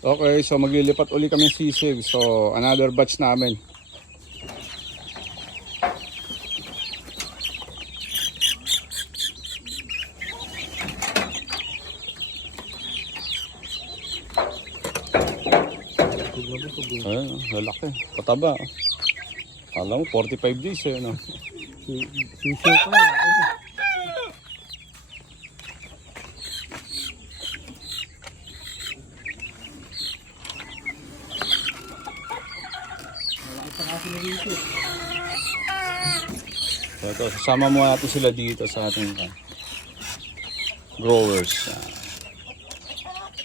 Okay, so maglilipat uli kami sisig. So, another batch namin. Ayun, lalaki. Pataba. Alam mo, 45 days eh, no? Sisiyo pa yan. So, ito, sasama mo natin sila dito sa ating growers.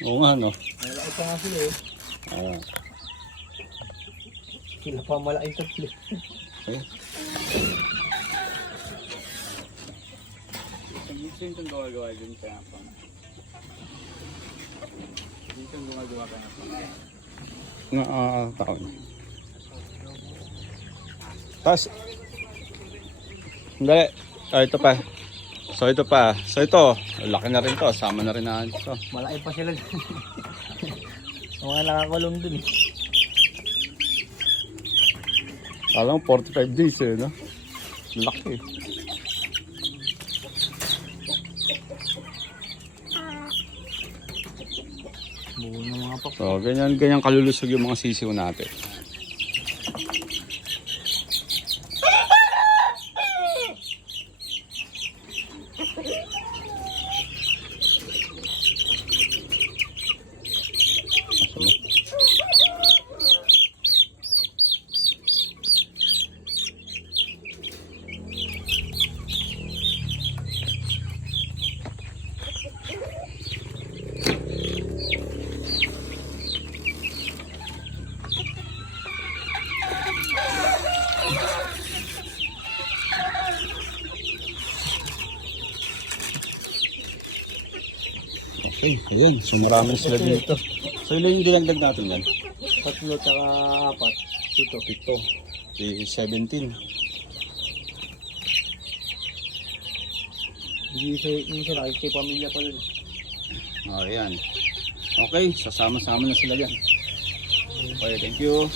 Oo nga, no? Malaki pa nga sila eh. Oo. Sila pa malaking tatlo. Okay. Dito yung gawa-gawa dyan kaya pa. Dito yung gawa-gawa kaya pa. Taon. Tapos, hindi. Ito pa. So ito, laki na rin to. Sama na rin na ito. Malaki pa sila. Mga nakakulong dun eh. Alam mo, 45 days eh, no? Laki. Buo ng mga pak. So, ganyan kalulusog yung mga sisiw natin. Okay, ayan. So marami sila dito. So ilan yung dinagdag natin yan? 3 tsaka 4. Ito. 17. Hindi siya nakikipamilya pa rin. Oh, ayan. Okay, sasama-sama na sila dyan. Okay, thank you.